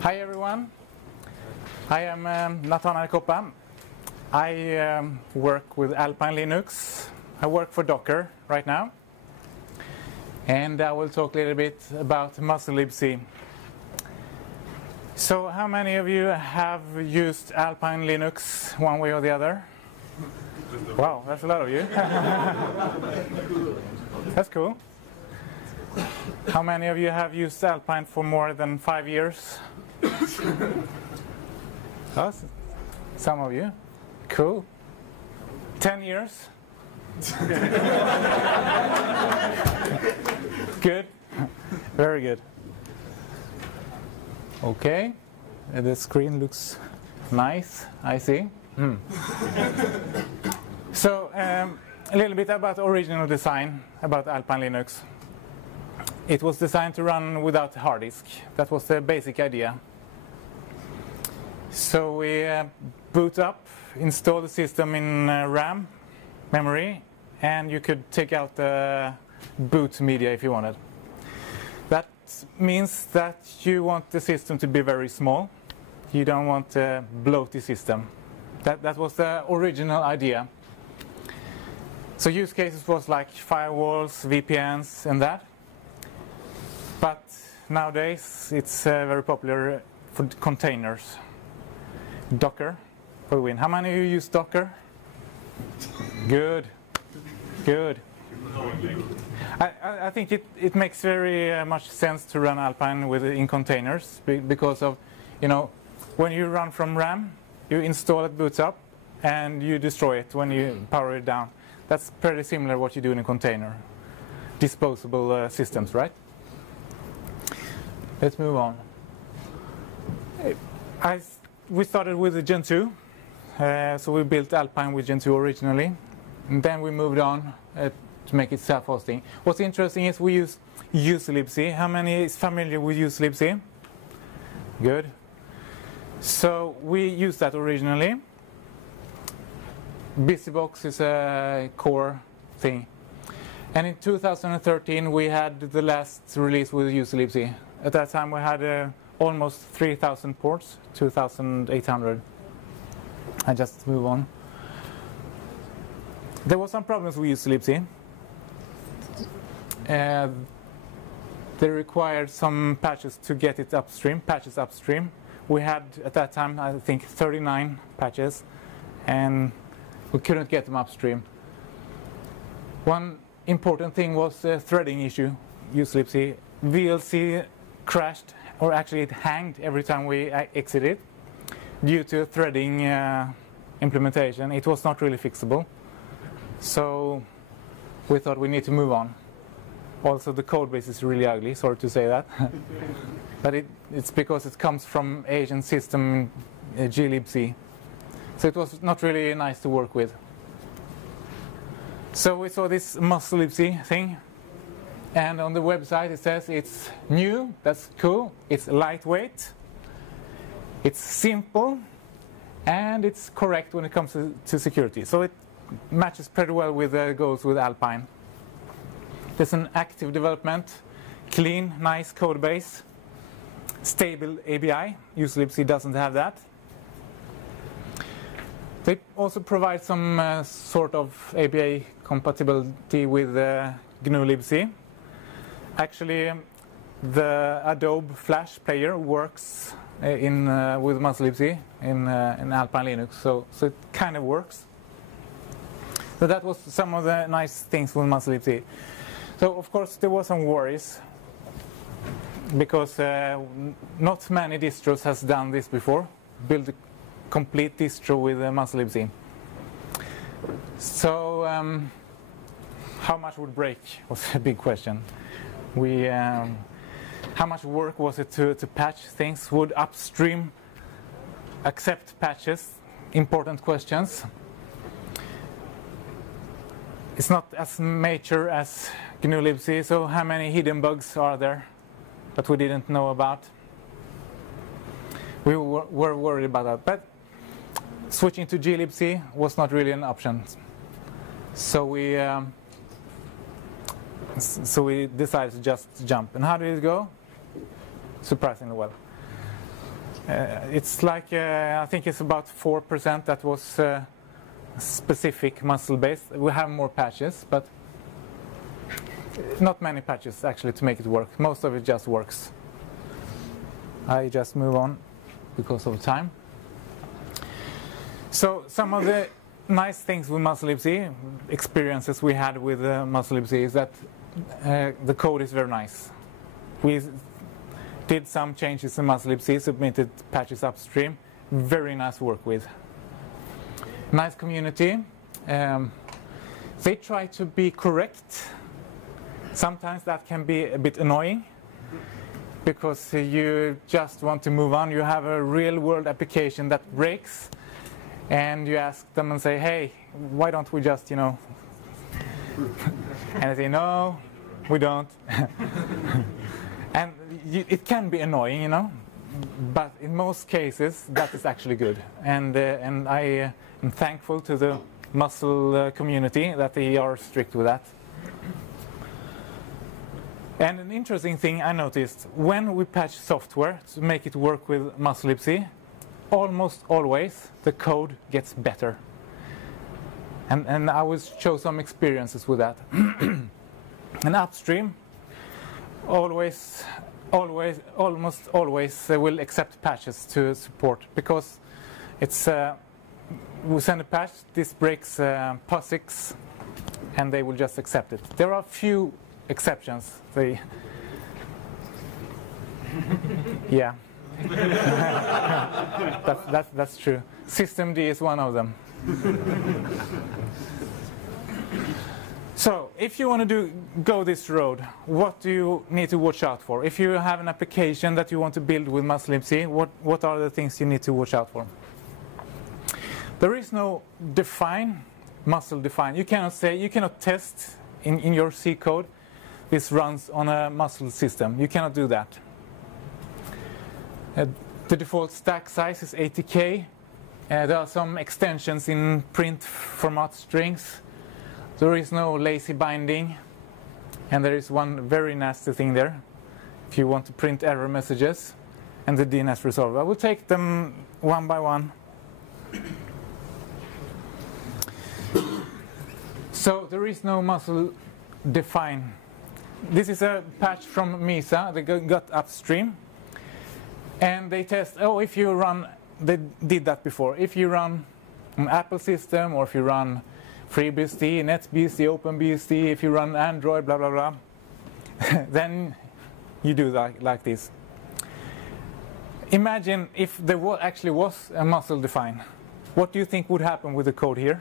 Hi everyone, I am Nathan. I work with Alpine Linux. I work for Docker right now, and I will talk a little bit about musl libc. So how many of you have used Alpine Linux one way or the other? Wow, that's a lot of you. That's cool. How many of you have used Alpine for more than 5 years? Oh, some of you. Cool. 10 years? Good. Very good. Okay. The screen looks nice, I see. So, a little bit about original design about Alpine Linux. It was designed to run without a hard disk. That was the basic idea. So we boot up, install the system in RAM, memory, and you could take out the boot media if you wanted. That means that you want the system to be very small. You don't want to bloat the system. That was the original idea. So use cases was like firewalls, VPNs, and that. But nowadays it's very popular for containers. Docker for the win. How many of you use Docker? Good. Good. I think it makes very much sense to run Alpine in containers because of, when you run from RAM, you install it, boots up, and you destroy it when you power it down. That's pretty similar what you do in a container. Disposable systems, right? Let's move on. We started with the Gen 2, so we built Alpine with Gen 2 originally, and then we moved on to make it self-hosting. What's interesting is we use uClibc. How many is familiar with uClibc? Good. So we used that originally. BusyBox is a core thing. And in 2013 we had the last release with uClibc. At that time we had almost 3,000 ports, 2,800. I just move on. There were some problems with uClibc. They required some patches to get it upstream, patches upstream. We had, at that time, I think 39 patches, and we couldn't get them upstream. One important thing was the threading issue, uClibc. VLC crashed, or actually it hanged every time we exited due to threading implementation. It was not really fixable. So we thought we need to move on. Also, the code base is really ugly, sorry to say that. But it's because it comes from Asian system glibc. So it was not really nice to work with. So we saw this musl libc thing. And on the website it says it's new, that's cool, it's lightweight, it's simple, and it's correct when it comes to security. So it matches pretty well with the goals with Alpine. There's an active development, clean, nice code base, stable ABI. uClibc doesn't have that. They also provide some sort of ABI compatibility with GNU libc. Actually, the Adobe Flash player works with musl libc in Alpine Linux, so it kind of works. So that was some of the nice things with musl libc. So of course there were some worries because not many distros has done this before, build a complete distro with musl libc. So how much would break was a big question. How much work was it to patch things? Would upstream accept patches? Important questions. It's not as mature as GNU libc, so how many hidden bugs are there that we didn't know about? We were worried about that, but switching to glibc was not really an option. So we decided to just jump. And how did it go? Surprisingly well. It's like, I think it's about 4% that was specific musl-based. We have more patches, but not many patches actually to make it work. Most of it just works. I just move on because of time. So some of the nice things with musl-libc, experiences we had with musl-libc, is that the code is very nice. We did some changes in musl-libc, submitted patches upstream. Very nice to work with. Nice community. They try to be correct. Sometimes that can be a bit annoying because you just want to move on. You have a real-world application that breaks, and you ask them and say, hey, why don't we just, and they say, no, we don't. And it can be annoying, but in most cases, that is actually good. And I am thankful to the musl community that they are strict with that. And an interesting thing I noticed, when we patch software to make it work with musl-libc, almost always the code gets better. And I will show some experiences with that. And upstream, almost always they will accept patches to support, because it's we send a patch, this breaks POSIX, and they will just accept it. There are a few exceptions. Yeah. that's true. Systemd is one of them. So, if you want to go this road, what do you need to watch out for? If you have an application that you want to build with musl-libc, what are the things you need to watch out for? There is no musl define. You cannot test in your C code, this runs on a musl system. You cannot do that. The default stack size is 80K. There are some extensions in print format strings. There is no lazy binding. And there is one very nasty thing there. If you want to print error messages and the DNS resolver. I will take them one by one. So there is no musl define. This is a patch from Misa. They got upstream. And they test, if you run, they did that before. If you run an Apple system, or if you run FreeBSD, NetBSD, OpenBSD, if you run Android, blah, blah, blah, then you do that like this. Imagine if there actually was a musl define. What do you think would happen with the code here?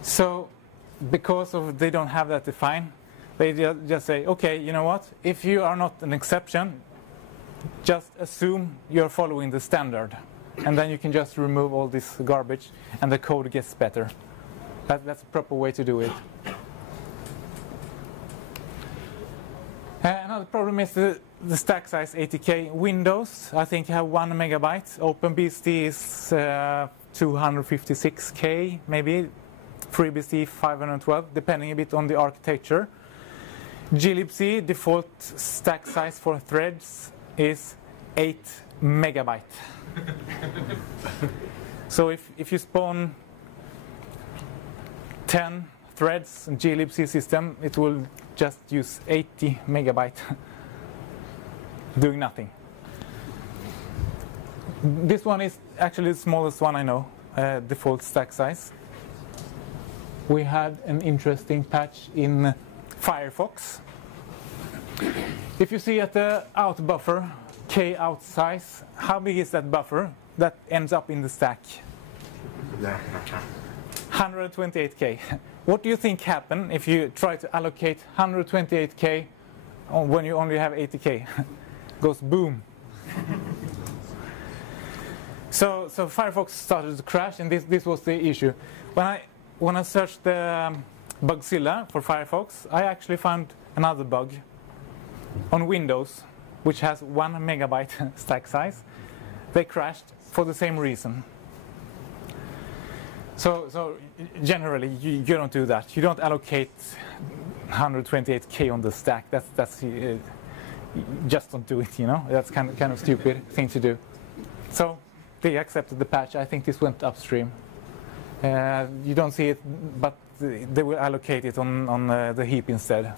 So, because they don't have that defined, they just say, okay, you know what? If you are not an exception, just assume you're following the standard. And then you can just remove all this garbage, and the code gets better. That's a proper way to do it. Another problem is the stack size 80K. Windows, I think, have 1 megabyte. OpenBSD is 256K, maybe. FreeBSD 512, depending a bit on the architecture. glibc, default stack size for threads, is 8 megabyte. So if you spawn 10 threads in glibc system, it will just use 80 megabyte doing nothing. This one is actually the smallest one I know, default stack size. We had an interesting patch in Firefox. If you see at the out buffer, K out size, how big is that buffer that ends up in the stack? 128K. What do you think happens if you try to allocate 128K when you only have 80K? Goes boom. So Firefox started to crash, and this was the issue. When I searched the Bugzilla for Firefox, I actually found another bug on Windows, which has 1 megabyte stack size. They crashed for the same reason. So generally, you don't do that. You don't allocate 128K on the stack. just don't do it, you know. That's kind of stupid thing to do. So they accepted the patch. I think this went upstream. You don't see it, but they will allocate it on the heap instead.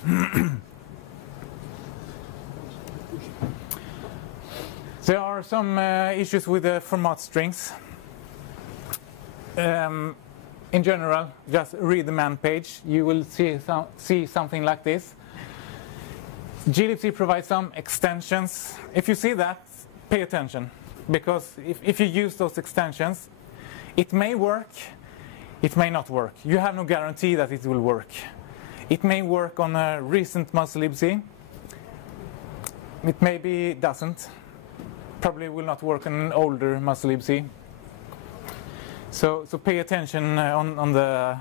There are some issues with the format strings. In general, just read the man page. You will see something like this. glibc provides some extensions. If you see that, pay attention. Because if you use those extensions, it may work, it may not work. You have no guarantee that it will work. It may work on a recent musl libc. It maybe doesn't. Probably will not work on an older musl libc. So pay attention on the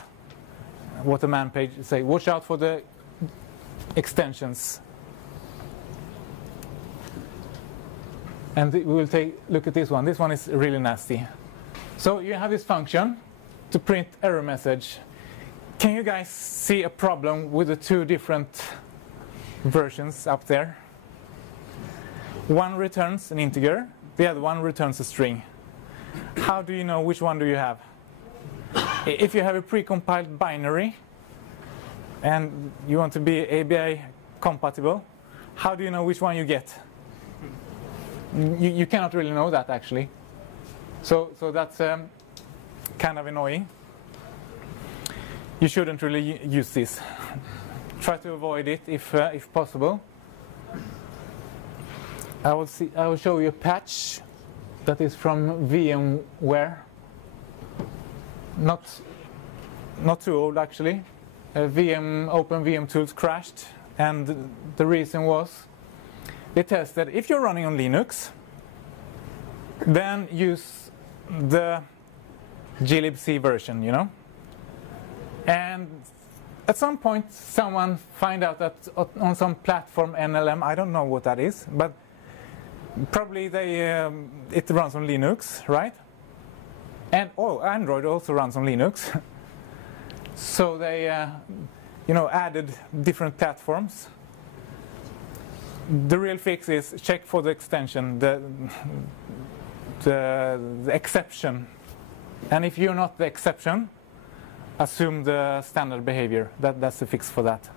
what the man page say. Watch out for the extensions. And we will look at this one. This one is really nasty. So you have this function to print error message. Can you guys see a problem with the two different versions up there? One returns an integer, the other one returns a string. How do you know which one do you have? If you have a precompiled binary and you want to be ABI compatible, how do you know which one you get? You cannot really know that, actually. So that's kind of annoying. You shouldn't really use this. Try to avoid it if possible. I will show you a patch that is from VMware. Not too old, actually. Open VM tools crashed, and the reason was they tested if you're running on Linux, then use the glibc version, you know. And at some point, someone find out that on some platform NLM, I don't know what that is, but probably it runs on Linux, right? And Android also runs on Linux. So they, added different platforms. The real fix is check for the extension, the exception, and if you're not the exception, assume the standard behavior. That's the fix for that.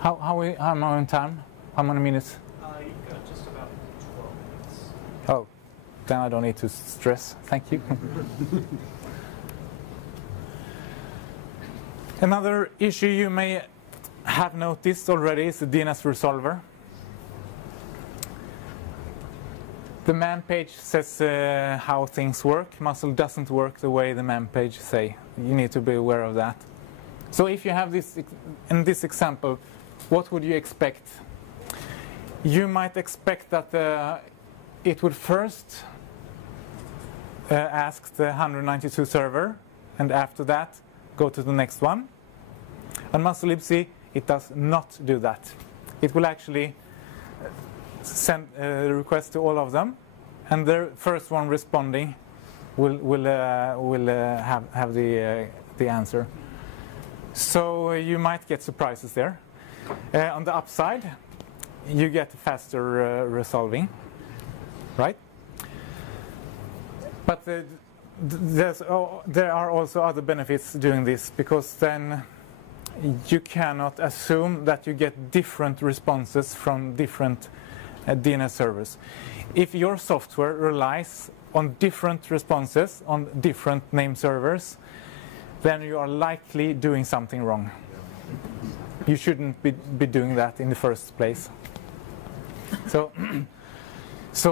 How am I on time? How many minutes? You've got just about 12 minutes. Oh, then I don't need to stress. Thank you. Another issue you may have noticed already is the DNS resolver. The man page says how things work. musl doesn't work the way the man page say. You need to be aware of that. So if you have this, in this example, what would you expect? You might expect that it would first ask the 192 server, and after that go to the next one. On musl libc, it does not do that. It will actually send a request to all of them, and the first one responding will have the answer. So you might get surprises there. On the upside, you get faster resolving, right? But there are also other benefits doing this, because then you cannot assume that you get different responses from different DNS servers. If your software relies on different responses on different name servers, then you are likely doing something wrong. You shouldn't be doing that in the first place. So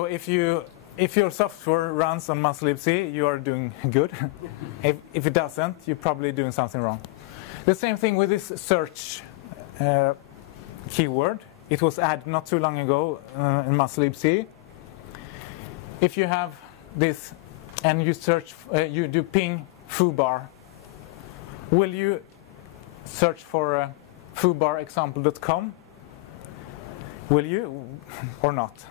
if your software runs on musl libc, you are doing good. If it doesn't, you're probably doing something wrong. The same thing with this search keyword. It was added not too long ago in musl libc. If you have this and you search, you do ping foobar, will you search for foobarexample.com? Will you or not?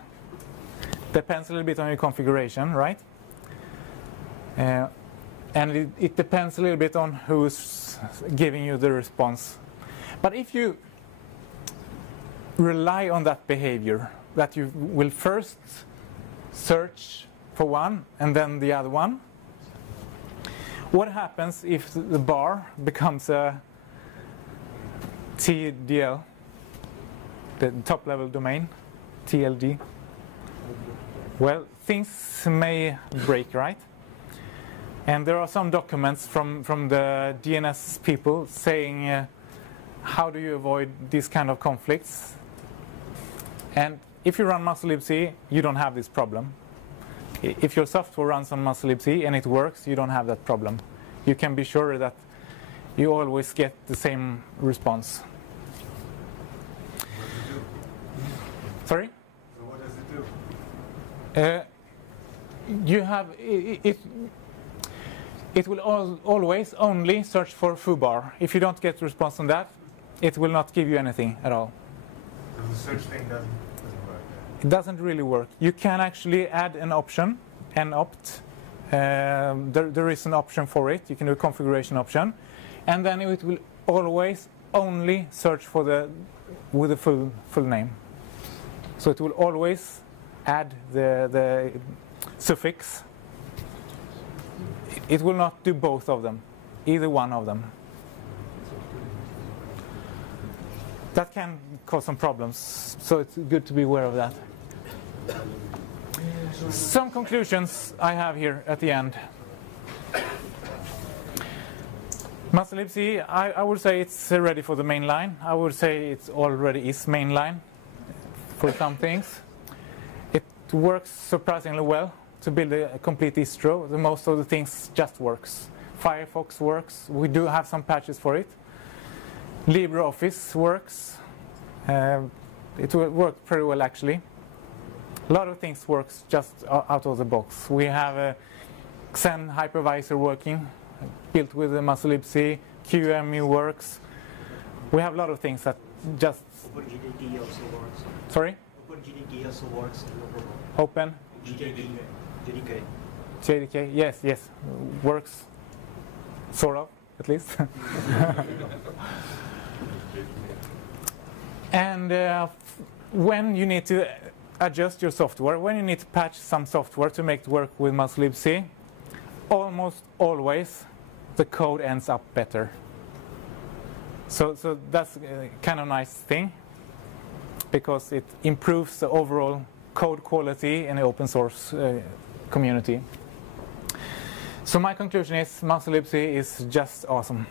Depends a little bit on your configuration, right? And it depends a little bit on who's giving you the response. But if you rely on that behavior, that you will first search for one and then the other one. What happens if the bar becomes a TDL, the top level domain, TLD? Well, things may break, right? And there are some documents from the DNS people saying how do you avoid these kind of conflicts. And if you run musl-libc, you don't have this problem. If your software runs on musl-libc and it works, you don't have that problem. You can be sure that you always get the same response. What does it do? Sorry? So what does it do? You have it will always only search for foobar. If you don't get response on that, it will not give you anything at all. So the search thing doesn't work. It doesn't really work. You can actually add an option, an opt. There is an option for it. You can do a configuration option, and then it will always only search for with the full name. So it will always add the suffix. It will not do both of them, either one of them. That can cause some problems, so it's good to be aware of that. Some conclusions I have here at the end. musl-libc, I would say it's ready for the mainline. I would say it already is mainline for some things. It works surprisingly well to build a complete distro. Most of the things just works. Firefox works. We do have some patches for it. LibreOffice works. It will work pretty well actually. A lot of things works just out of the box. We have a Xen hypervisor working, built with the musl-libc. QEMU works. We have a lot of things that just... OpenGDD also works. Sorry? OpenGDD also works. Open? JDK. JDK, yes, works. Sort of, at least. And when you need to adjust your software, when you need to patch some software to make it work with musl-libc, almost always the code ends up better. So that's a kind of nice thing, because it improves the overall code quality in the open source community. So my conclusion is musl-libc is just awesome.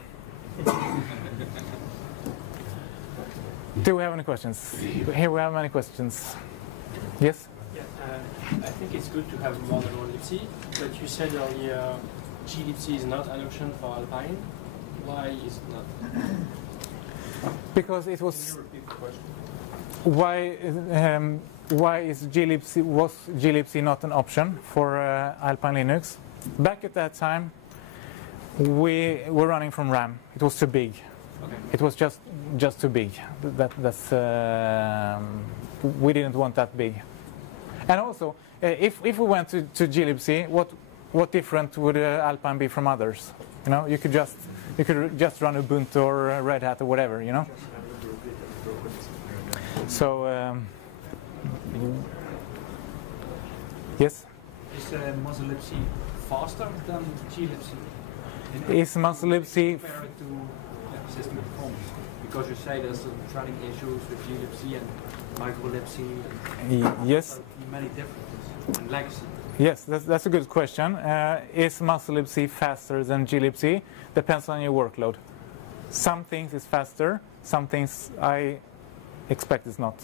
Do we have any questions? Here we have many questions. Yes? Yeah, I think it's good to have more than one libc, but you said earlier glibc is not an option for Alpine. Why is it not? Because it was... Can you repeat the question? Why is glibc not an option for Alpine Linux? Back at that time, we were running from RAM. It was too big. Okay. It was just too big. We didn't want that big. And also, if we went to glibc, what different would Alpine be from others? You know, you could just run Ubuntu or Red Hat or whatever. You know. So yes. Is musl-libc faster than glibc? Is musl-libc Compare it to system performance? Because you say there's some threading issues with glibc and micro-libc. Yes. Many differences and legacy. Yes, that's a good question. Is musl-libc faster than glibc? Depends on your workload. Some things is faster, some things I expect is not.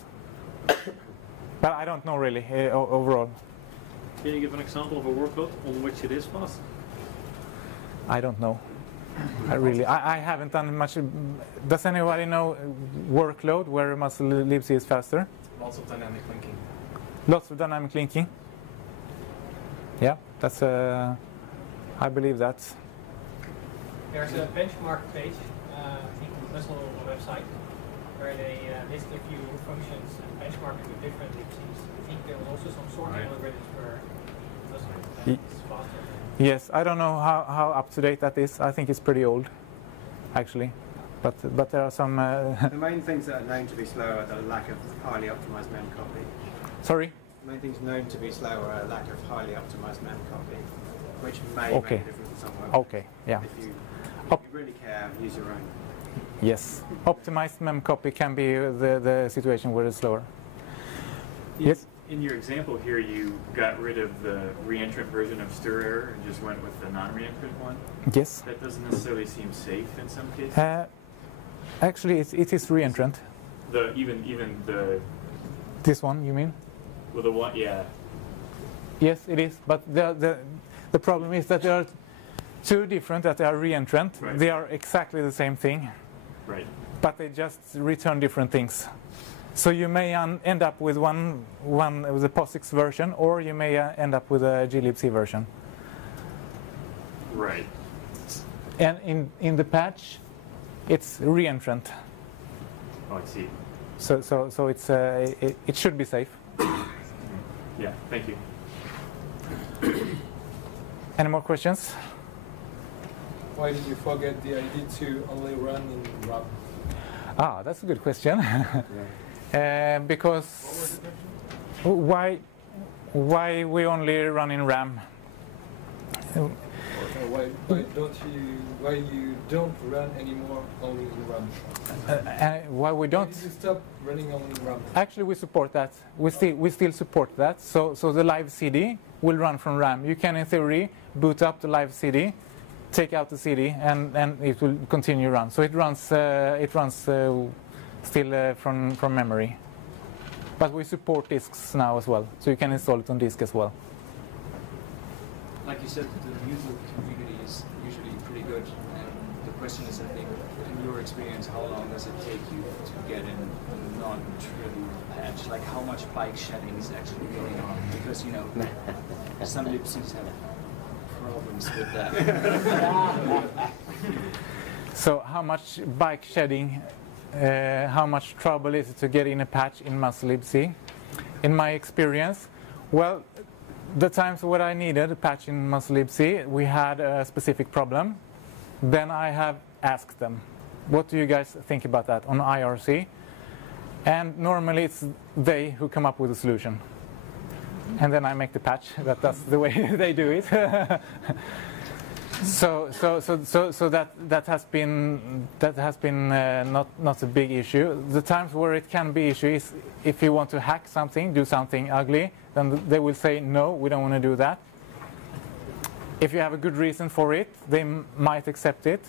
But I don't know really overall. Can you give an example of a workload on which it is fast? I don't know. I haven't done much. Does anybody know workload where musl-libc is faster? Lots of dynamic linking. Lots of dynamic linking. Yeah, that's I believe that. There's a benchmark page, I think on the musl website, where they list a few functions and benchmark it with different libcs. I think there was also some sorting algorithms for musl that is faster. Yes, I don't know how up to date that is. I think it's pretty old, actually. but there are some. The main things that are known to be slow are the lack of highly optimized mem copy. Sorry. The main things known to be slow are a lack of highly optimized mem copy, which may Okay. make a difference in some work. Okay. Yeah. If you really care, use your own. Yes. Optimized mem copy can be the situation where it's slower. Yes. In your example here, you got rid of the reentrant version of strerror and just went with the non-reentrant one. Yes. That doesn't necessarily seem safe in some cases. Actually, it is reentrant. Even the This one, you mean? well, the one, yeah. Yes, it is. But the problem is that there are two different that are reentrant. Right. They are exactly the same thing, Right. but they just return different things. So you may end up with one with a POSIX version, or you may end up with a glibc version. Right. And in the patch, it's reentrant. Oh, I see. So it's it should be safe. Yeah. Thank you. Any more questions? Why did you forget the idea to only run in RAM? Ah, that's a good question. Because why we only run in RAM? Why you don't run anymore only in RAM? Why we don't? Why did you stop running only in RAM? Actually, we support that. We still support that. So the live CD will run from RAM. You can, in theory, boot up the live CD, take out the CD, and it will continue run. So it runs still from memory. But we support disks now as well, so you can install it on disk as well. Like you said, the musl community is usually pretty good. And the question is, I think, in your experience, how long does it take you to get in a non-trivial patch? Like, how much bike shedding is actually going on? Because, you know, some libcs have problems with that. So how much bike shedding, how much trouble is it to get in a patch in musl libc? In my experience, well, the times when I needed a patch in musl libc, we had a specific problem. Then I have asked them, what do you guys think about that on IRC? And normally it's they who come up with a solution. And then I make the patch. That's the way they do it. So that has been not a big issue. The times where it can be issue is if you want to hack something, do something ugly, then they will say no, we don't want to do that. If you have a good reason for it, they might accept it.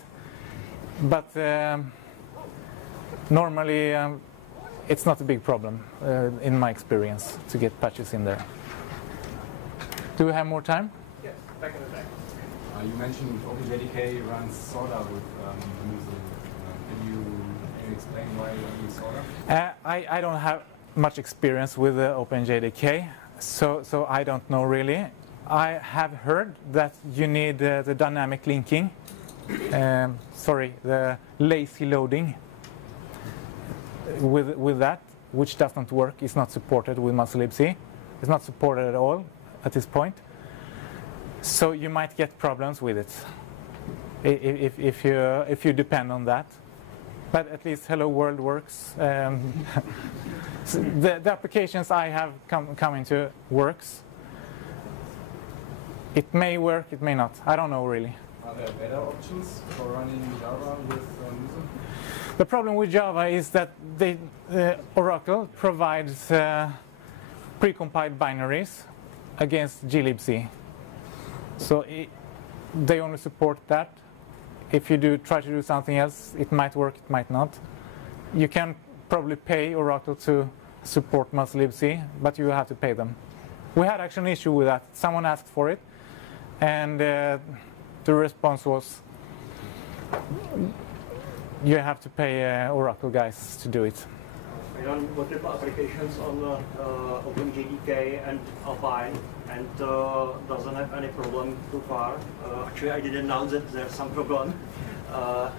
But normally it's not a big problem in my experience to get patches in there. Do we have more time? Yes, back in the back. You mentioned OpenJDK runs Soda with musl. Can you explain why you use Soda? I don't have much experience with OpenJDK, so I don't know really. I have heard that you need the dynamic linking, the lazy loading with that, which does not work. It's not supported with musl libc. It's not supported at all at this point. So you might get problems with it if you depend on that. But at least Hello World works. So the applications I have come into works. It may work, it may not. I don't know really. Are there better options for running Java with musl? The problem with Java is that Oracle provides precompiled binaries against glibc. So they only support that. If you try to do something else, it might work, it might not. You can probably pay Oracle to support musl libc, but you have to pay them. We had actually an issue with that. Someone asked for it, and the response was, you have to pay Oracle guys to do it. I run multiple applications on OpenJDK and Alpine, and doesn't have any problem so far. Actually, I didn't know that there's some problem.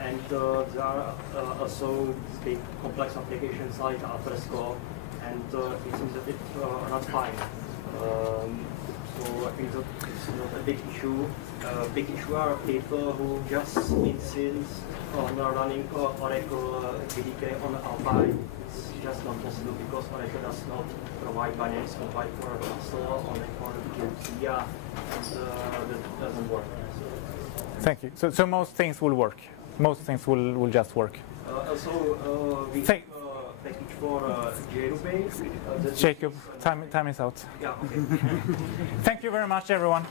And there are also big complex applications like Alfresco, and it seems that it runs fine. So I think that it's not a big issue. Big issue are people who just insist on running Oracle JDK on Alpine. It's just not possible because Oracle does not provide binaries compiled for musl, only for CompTIA, and that doesn't work. Thank you. So most things will work. Most things will just work. Also, we have a package for JRuby. Jacob, time is out. Yeah, okay. Thank you very much, everyone.